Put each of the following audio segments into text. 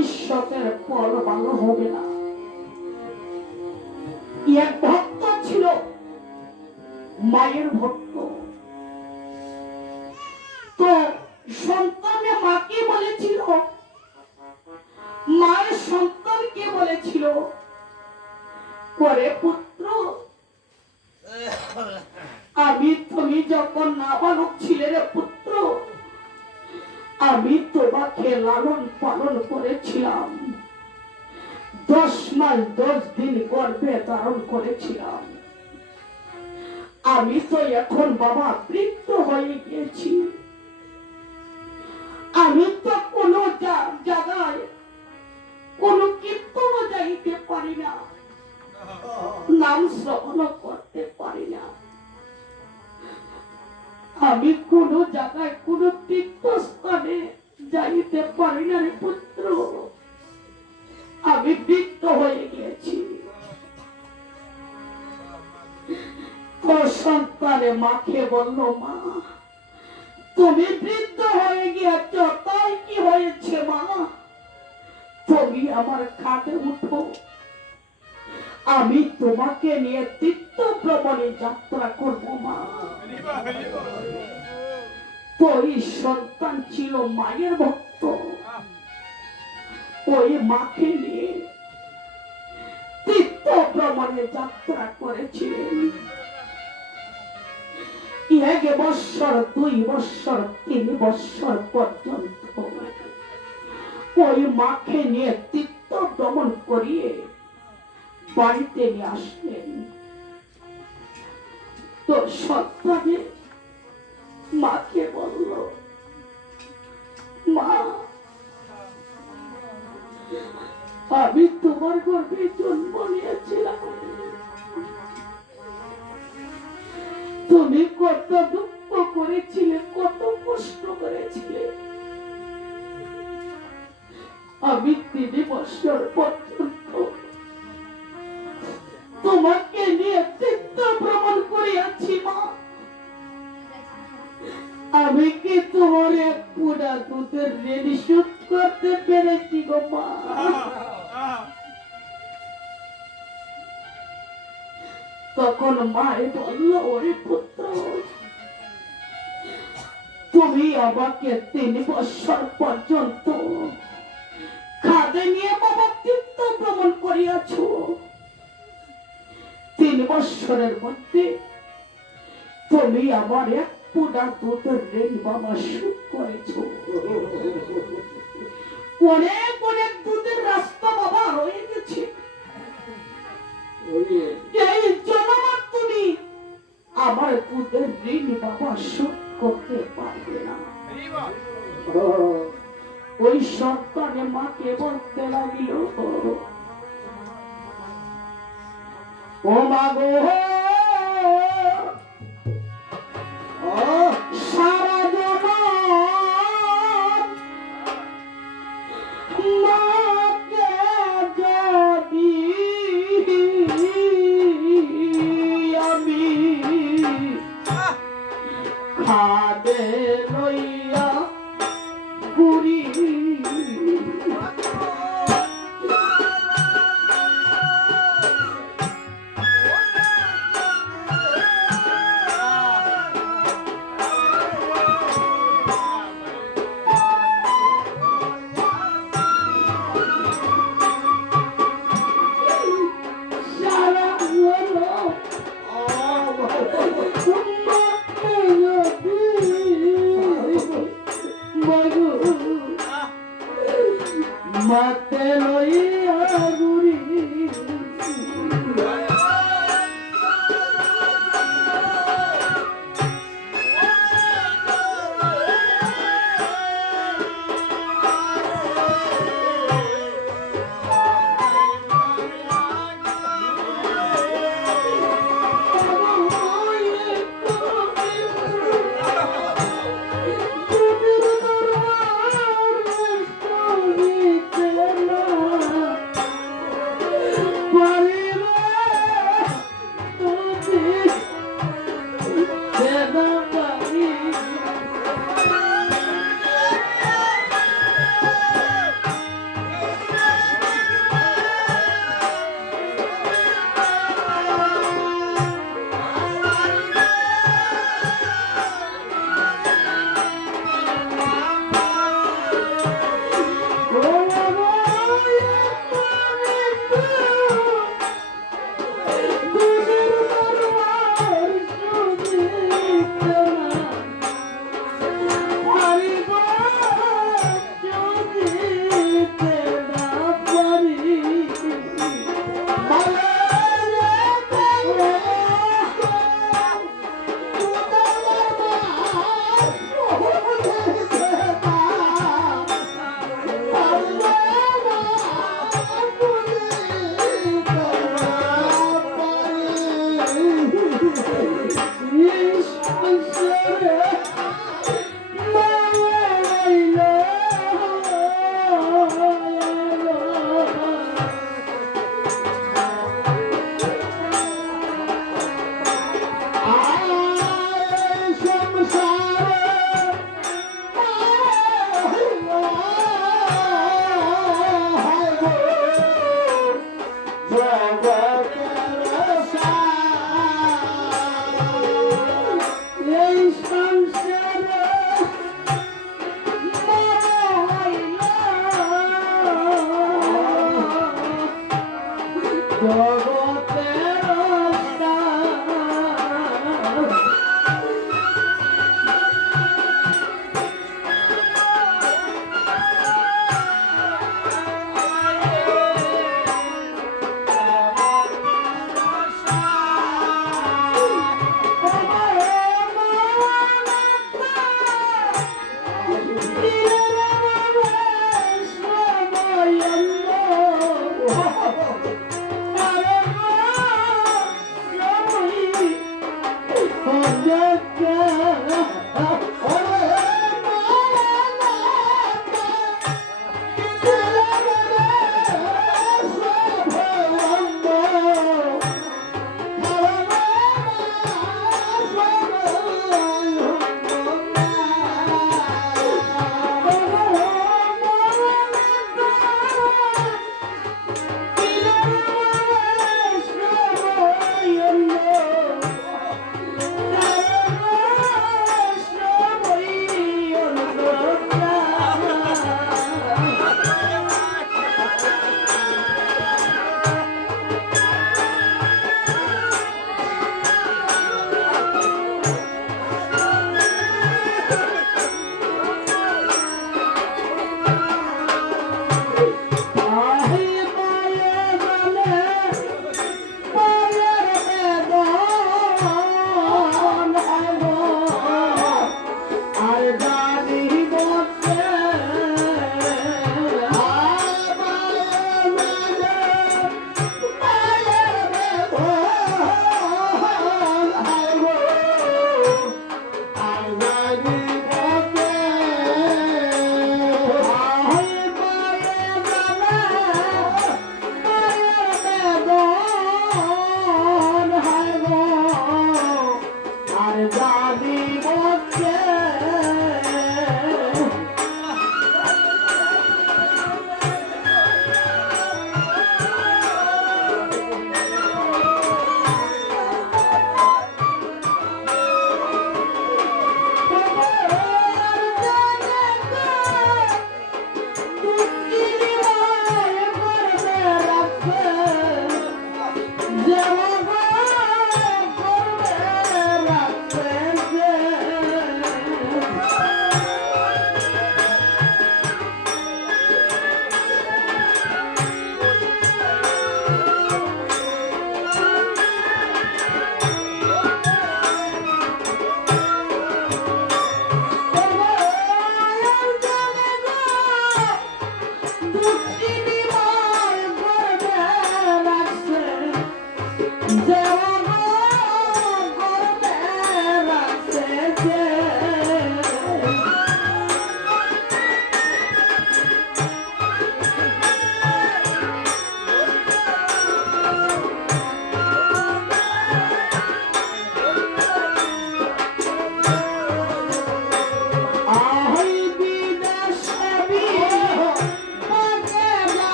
ভবিষ্যতের ফল ভালো হবে না। এক ভক্ত ছিল, মায়ের ভক্ত। তো সন্তানে মাকে বলেছিল, মায়ের সন্তানকে বলেছিল, করে পুত্র, আমি তুমি যখন নাবালক ছিলে রে পুত্র, আমি তোমাকে লালন পালন করেছিলাম, 10 মাস 10 দিন গর্ভে ধারণ করেছিলাম। আমি তো এখন বাবা বৃদ্ধ হয়ে গিয়েছি, আমি তো কোনো জায়গায় কোনো কীর্তন যাইতে পারি না, নাম শ্রবণ করতে পারি না, আমি কোনো জায়গায় কোনো তীর্থস্থানে যাইতে পারি না রে পুত্র, আমি বৃদ্ধ হয়ে গিয়েছি। তোর সন্তানে মাকে বলল, মা তুমি বৃদ্ধ হয়ে গিয়েছ, তাই কি হয়েছে মা, তুমি আমার খাটে উঠো, আমি তোমাকে নিয়ে তীর্থ ভ্রমণে যাত্রা করবো মা। তো এই সন্তান ছিল মায়ের ভক্ত, ওই মাকে নিয়ে তীর্থ ভ্রমণে যাত্রা করেছিলেন। 1 বৎসর 2 বৎসর 3 বৎসর পর্যন্ত ওই মাকে নিয়ে তীর্থ ভ্রমণ করিয়ে বাড়িতে নিয়ে আসলেন। তো সন্তানে মাকে বলল, মা আমি তোমার গর্ভে জন্ম নিয়েছিলাম, তুমি কত দুঃখ করেছিলে, কত কষ্ট করেছিলে, আমি 3 বছর পর্যন্ত তোমাকে নিয়ে তীর্থ ভ্রমণ করিয়াছি মা, আমি কি তোমার এক পুরা দুধের ঋণ শোধ করতে পেরেছি গো মা? তখন মায়ে বলল, ওরে পুত্র, তুমি আমাকে 3 বছর পর্যন্ত খাদে নিয়ে বাবা তীর্থ ভ্রমণ করিয়াছ, 3 বছরের মধ্যে তুমি আমার এক পুরা দুধের ঋণ বাবা শোধ করেছ, অনেক অনেক দুধের রাস্তা বাবা রয়ে গেছে, এই জন্মে তুমি আমার দুধের ঋণ বাবা শোধ করতে পারবে না। ওই সন্তানে মাকে বলতে লাগিল, ও মা গো, সারা জীবন মাকে যদি আমি খাদে লইয়া ঘুরি,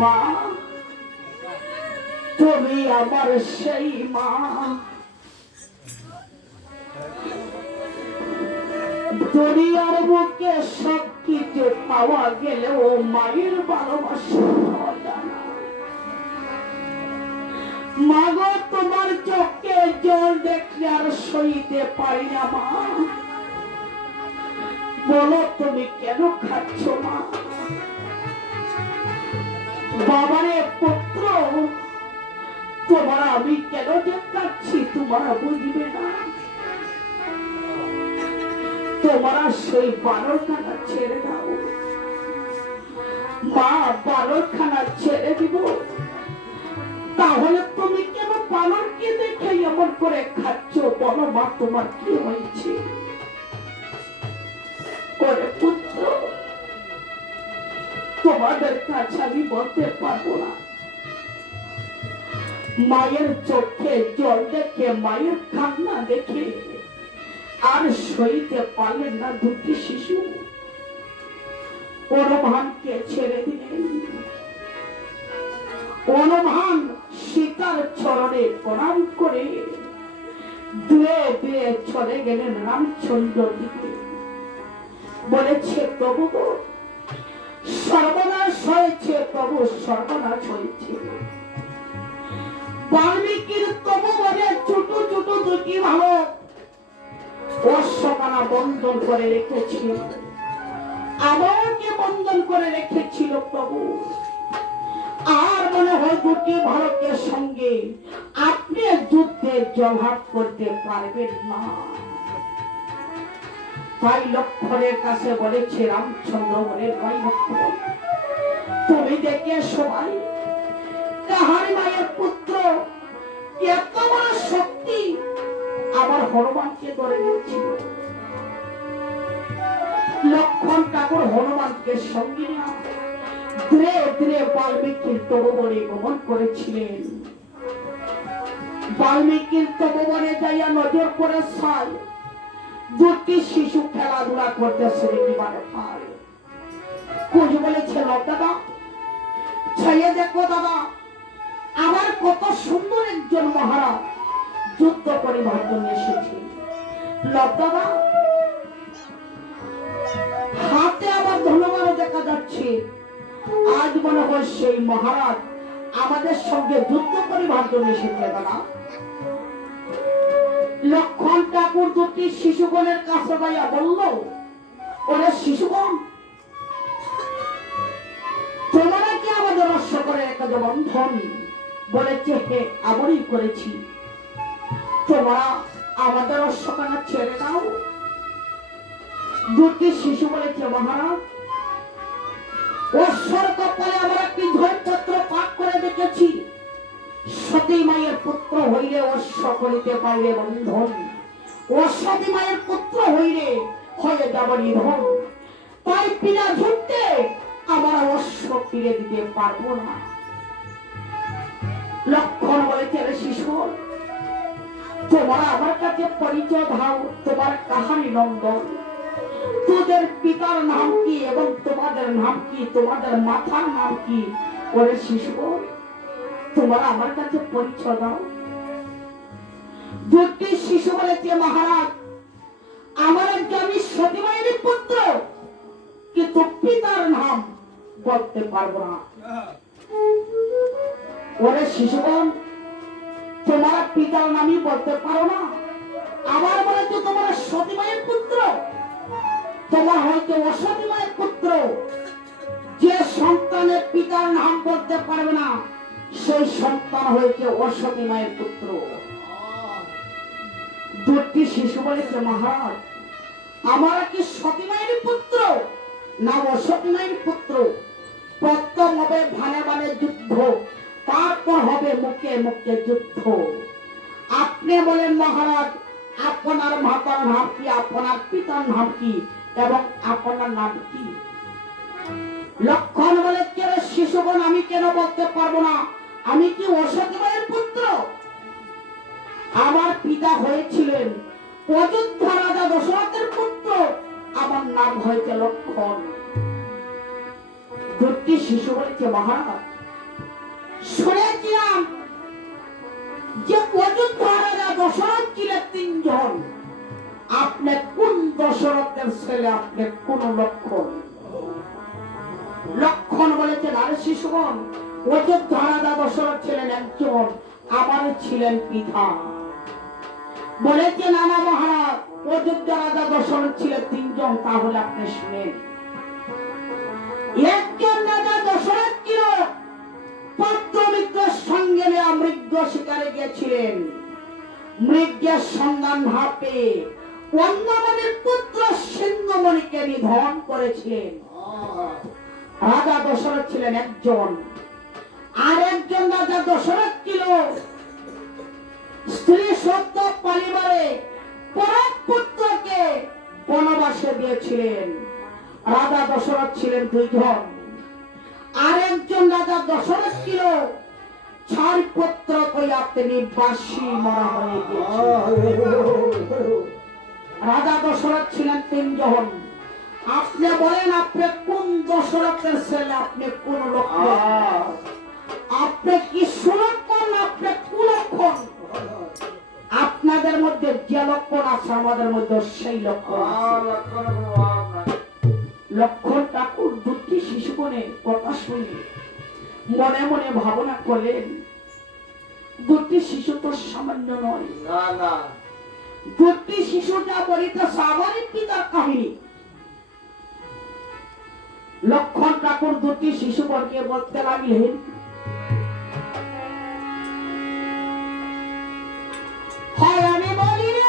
মা, তুমি আমার সেই মা দুনিয়ার বুকে সব কিছু পাওয়া গেলেও মায়ের ভালোবাসা পাওয়া যায় না। মা গো, তোমার চোখে জল দেখলে আর সইতে পারি না মা। বলো তুমি কেন খাচ্ছ মা? বাবারে পুত্র, তোমার আমি কেন যে খাচ্ছি তোমরা বুঝবে না। তোমরা সেই বানরখানা ছেড়ে দাও মা। বানরখানা ছেড়ে দিব, তাহলে তুমি কেন বানরকে দেখে এমন করে খাচ্ছ? বলো মা, তোমার কি হয়েছে? করে পুত্র, তোমাদের কাছে আমি বলতে পারবো না। মায়ের চোখে জল দেখে, মায়ের কান্না দেখে আর সইতে পারলেন না দুটি শিশু। অনুভানকে ছেড়ে দিলেন। অনুভান সীতার চরণে প্রণাম করে ধুয়ে ধুয়ে চলে গেলেন রামচন্দ্র দিকে। বলেছে, প্রভু সর্বনাশ হয়েছে, প্রভু সর্বনাশ হয়েছে। বাল্মীকির তবু বলে ছোট ছোট দুটি ভালো অশ্বকানা বন্ধন করে রেখেছিল, আমাকে বন্ধন করে রেখেছিল প্রভু। আর মনে হয় দুটি ভারতের সঙ্গে আপনি যুদ্ধে জয়লাভ করতে পারবেন না। তাই লক্ষ্মণের কাছে বলেছে রামচন্দ্র, বলে ভাই লক্ষ্মণ, তুমি দেখে সবাই কাহার মায়ের পুত্র এত বড় শক্তি আমার হনুমানকে ধরে দিয়েছিল। লক্ষ্মণ ঠাকুর হনুমানকে সঙ্গে নিয়ে ধীরে ধীরে বাল্মীকির তপবনে গমন করেছিলেন। বাল্মীকির তপবনে যাইয়া নজর করে সাল দুটি শিশু খেলাধুলা করতেছে একেবারে পায়। কুজ বলেছে, দাদা ছেলে দেখো দাদা, আমার কত সুন্দর একজন মহারাজ যুদ্ধ করিবার জন্য এসেছে। দাদা হাতে আবার ধন্যবাদ দেখা যাচ্ছে। আজ মনে হয় সেই মহারাজ আমাদের সঙ্গে যুদ্ধ করিবার জন্য এসেছে। দাদা লক্ষ্মণ ঠাকুর দুটি শিশুগণের কাছে যাইয়া বলল, ওরে শিশুগণ, তোমরা কি আমাদের রস্য করে একটা বন্ধন? বলেছে, হে আমরাই করেছি। তোমরা আমাদের রস্যখানা ছেড়ে দাও। দুটি শিশু বলেছে, মহারাজ অশ্বর কপালে আমরা কি ধৈর্যপত্র পাঠ করে দেখেছি, সতী মায়ের পুত্র হইলে অশ্ব করিতে পাইলে বন্ধন, অসতী মায়ের পুত্র হইলে হয়ে যাব নিধন। তাই পিনা ঝুঁকতে আমরা অশ্ব ফিরে দিতে পারবো না। লক্ষ্মণ বলেছে, শিশু তোমরা আমার কাছে পরিচয় দাও, তোমার কাহানি নন্দন, তোদের পিতার নাম কি এবং তোমাদের নাম কি, তোমাদের মাথার নাম কি? ওরে শিশু তোমরা আমার কাছে পরিচয় দাও। দুটি শিশু বলেছে, মহারাজ আমার আমি সতী মায়ের পুত্র, কিন্তু পিতার নাম বলতে পারবো না। ওরে শিশুগণ, তোমার পিতার নামই বলতে পারো না, আবার বলেছে তোমরা সতী মায়ের পুত্র, তোমার হয়তো অসতী মায়ের পুত্র। যে সন্তানের পিতার নাম বলতে পারবে না সেই সন্তান হয়েছে অসতী মায়ের পুত্র। দুটি শিশু বলেছে, মহারাজ আমরা কি সতী মায়ের পুত্র না অসতী মায়ের পুত্র? প্রথম হবে ভানে ভানে যুদ্ধ, তারপর হবে মুখে মুখে যুদ্ধ। আপনি বলেন মহারাজ আপনার মাতার নাম কি, আপনার পিতার নাম কি এবং আপনার নাম কি? লক্ষ্মণ বলে, কেন শিশুগণ আমি কেন বলতে পারবো না? আমি কি অসতী মায়ের পুত্র? আমার পিতা হয়েছিলেন অযোধ্যা রাজা দশরথের পুত্র, আমার নাম হয়েছে লক্ষ্মণ। দুটি শিশু বলেছে, মহারাজ শুনেছিলাম যে অযোধ্যা রাজা দশরথ ছিলেন তিনজন, আপনি কোন দশরথের ছেলে, আপনি কোন লক্ষণ? লক্ষণ বলেছেন, আরে শিশুগণ, অযোধ্যা রাজা দশরথ ছিলেন একজন, আমার ছিলেন পিতা। বলেছে নানা মহারাজ, অযোধ্যা রাজা দশরথ ছিলেন তিনজন, তাহলে আপনি শুনেন। একজন রাজা দশরথ ছিল পত্রমিত্রের সঙ্গে মৃগ শিকারে গিয়েছিলেন। মৃগের সন্ধান না পেয়ে অন্যমণির পুত্র সিন্ধুমণিকে নিধন করেছিলেন। রাজা দশরথ ছিলেন একজন। আর একজন রাজা দশরথ ছিল স্ত্রী সত্য পরিবারে পরম পুত্রকে বনবাসে দিয়েছিলেন। রাজা দশরথ ছিলেন দুইজন। আর একজন রাজা দশরথ ছিল চার পুত্র কইয়া তিনি বাসী মরা হয়ে গিয়েছিলেন। রাজা দশরথ ছিলেন তিনজন। আপনি বলেন, আপনি কোন দশরথের ছেলে, আপনি কোন লক্ষণ? আপনি কি সুলক্ষণ, আপনি কুলক্ষণ? আপনাদের মধ্যে যে লক্ষণ আছে, আমাদের মধ্যে সেই লক্ষণ আছে। লক্ষণ ঠাকুর দুটি শিশুগণের কথা শুনে মনে মনে ভাবনা করলেন, দুটি শিশু তো সামান্য নয়। দুটি শিশুটা বলিতে সাগরের পিতার কাহিনী। লক্ষণ ঠাকুর দুটি শিশুগণকে বলতে লাগলেন, হয় আমি বলি রে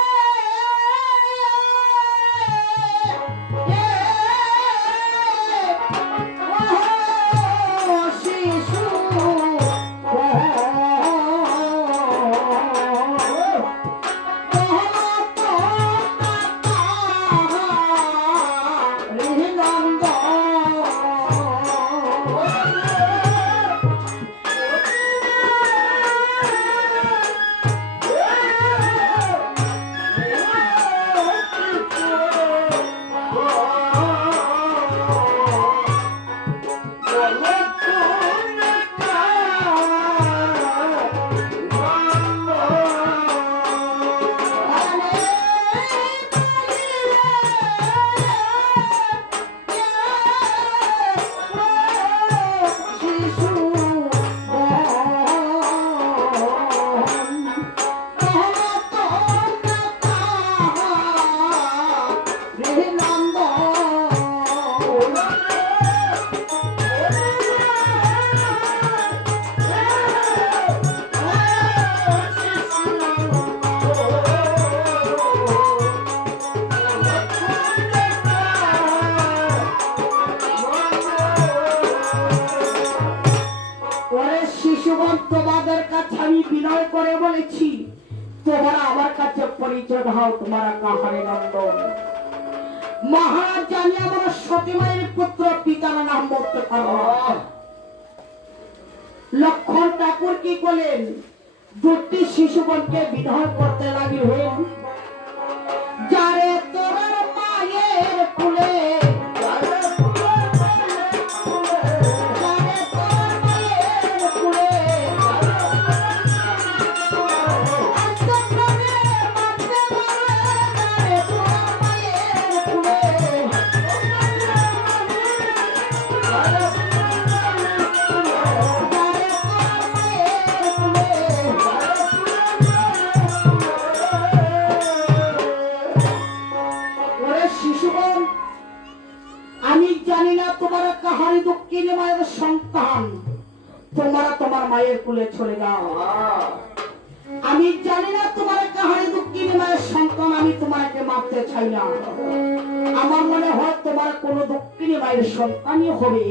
শিশু, তোমাদের কাছে আমি বিনয় করে বলেছি, তোমরা আমার কাছে পরিচয় দাও, তোমরা কাহারে নন্দন। মহারাজ জানি আমার সতী মায়ের পুত্র, পিতার নাম বলতে পারবো। লক্ষণ ঠাকুর কি করলেন, দুটি শিশুগণকে বিনয় করতে লাগিলেন, যারে তোর মায়ের কুলে মায়ের সন্তান, তোমরা তোমার মায়ের কুলে চলে যাও। আমি জানি না তোমার কাহারে দুঃখিনী মায়ের সন্তান, আমি তোমাকে মারতে চাই না। আমার মনে হয় তোমার কোন দুঃখিনী মায়ের সন্তানই হবে,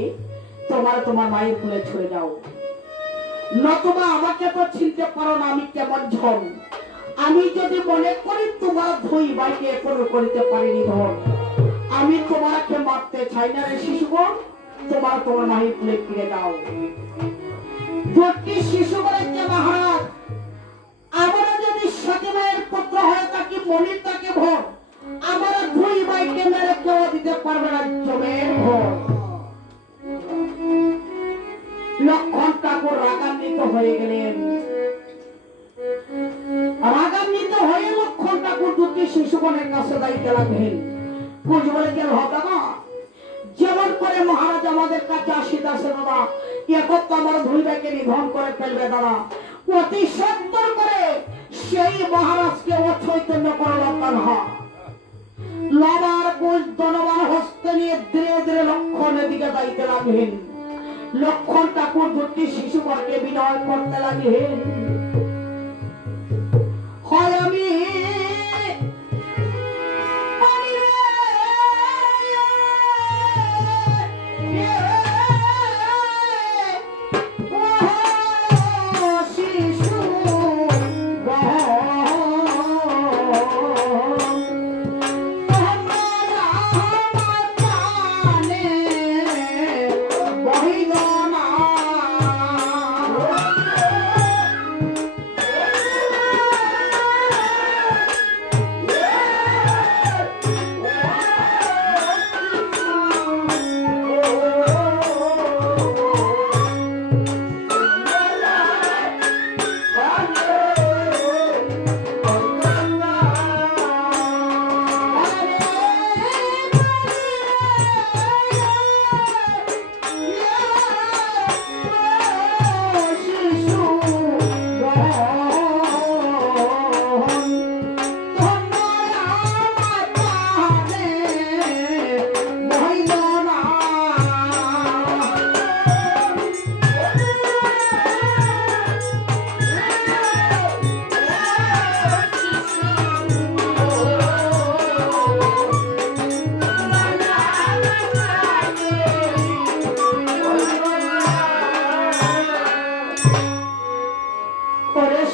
তোমরা তোমার মায়ের কুলে চলে যাও। নতুবা আমাকে তো চিনতে পারো না, আমি কেমন ঝন। আমি যদি মনে করি তোমার ধুই বাইকে কোনো করিতে পারিনি ধন, আমি তোমাকে মারতে চাই না রে শিশুগণ, তোমরা তোমার মায়ের কুলে ফিরে যাও। দুটি শিশু বলেছে, মহারাজ আমরা যদি সতী মায়ের পুত্র হয়ে থাকি, মনির তাকে ভোর, আমরা দুই ভাইকে মেরে কেউ দিতে পারবে না জমের ভোর। লক্ষণ ঠাকুর রাগান্বিত হয়ে গেলেন। রাগান্বিত হয়ে লক্ষণ ঠাকুর দুটি শিশু লক্ষণের কাছে যাইতে লাগলেন। কুজ বলে কেন দাদা, যেমন করে মহারাজ আমাদের কাছে আসিতেছে দাদা, একত্র আমার দুই ভাইকে নিধন করে ফেলবে দাদা। অতি সত্তর করে সেই মহারাজকে অচৈতন্য করে লক্ষণ হয়। লাবার কুজ ধনবান হস্তে নিয়ে ধীরে ধীরে লক্ষণের দিকে যাইতে লাগলেন। লক্ষণ ঠাকুর দুটি শিশুকরকে বিনয় করতে লাগলেন, হয় আমি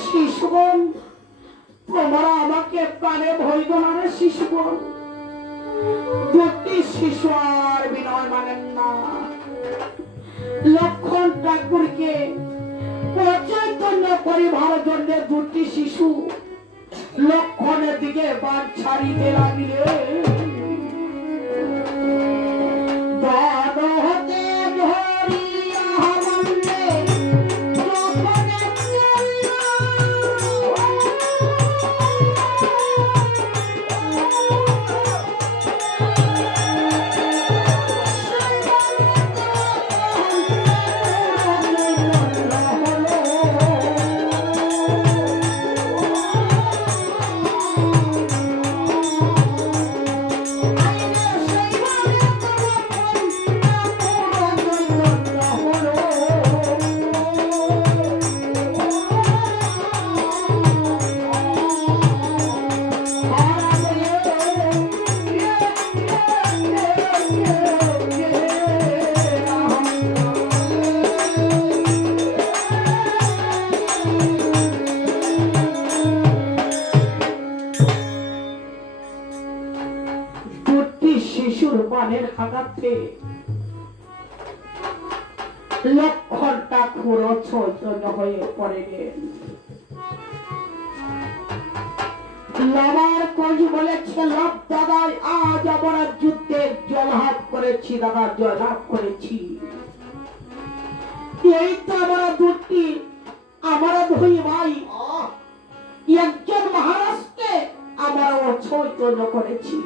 শিশুগণ, তোমরা আমাকে প্রাণে ভয় করো না শিশুগণ। দুটি শিশু আর বিনয় মানেন না। লক্ষণ ঠাকুরকে অচৈতন্য পরিবার জন্য দুটি শিশু লক্ষণের দিকে বাদ ছাড়িতে লাগিলে। শিশুর বানের আঘাতে লক্ষণ ঠাকুর অচৈতন্য হয়ে পড়ে গেলেন। লামার কজ বলেছে, লাভ দাদাই আজ আমরা যুদ্ধে জয়লাভ করেছি দাদা, জয়লাভ করেছি। এই তো আমরা দুটি, আমরা দুই ভাই একজন মহারাজকে আমরা অচৈতন্য করেছি।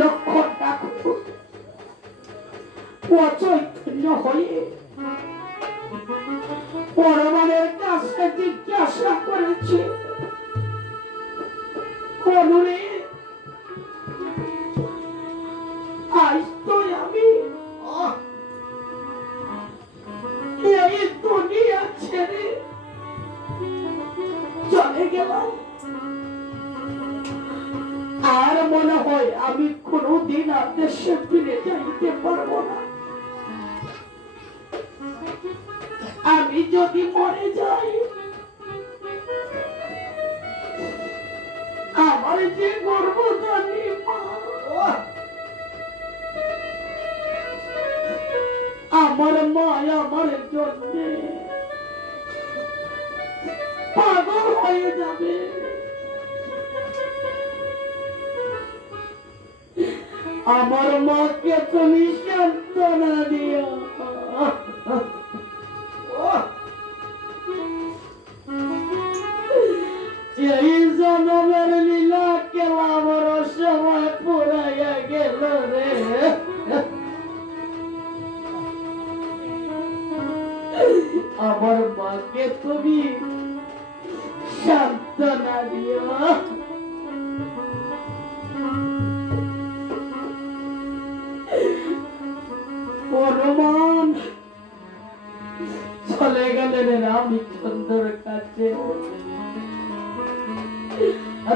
লক্ষণ ঠাকুর অচৈতন্য হয়ে পরমানের কাছে জিজ্ঞাসা করেছে, অনুরে আজ তো আমি এই দুনিয়া ছেড়ে চলে গেলাম, আর মনে হয় আমি কোনদিন আর দেশে ফিরে যাইতে পারবো না। আমি যদি মরে যাই, আমার যে গর্ভধারী মা, আমার মা আমার জন্য পাগল হয়ে যাবে। আমার মাকে তুমি সান্ত্বনা দিও। এই জন্মের আমার মাকে তুমি সান্ত্বনা দিও। হনুমান চলে গেলেন রামচন্দ্রের কাছে।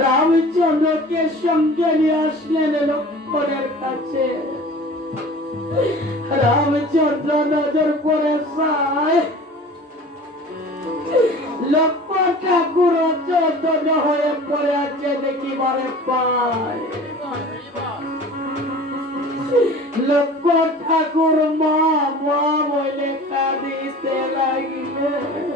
রামচন্দ্রকে সঙ্গে নিয়ে আসলেন লক্ষ্মণের কাছে। রামচন্দ্র নজর পড়ে চায়, লক্ষ্মণ ঠাকুর চোদন হয়ে পড়ে আছে দেখিবারে পায়। লক্ষ্মণ ঠাকুর মা মা বলে কাঁদিতে লাগিলেন।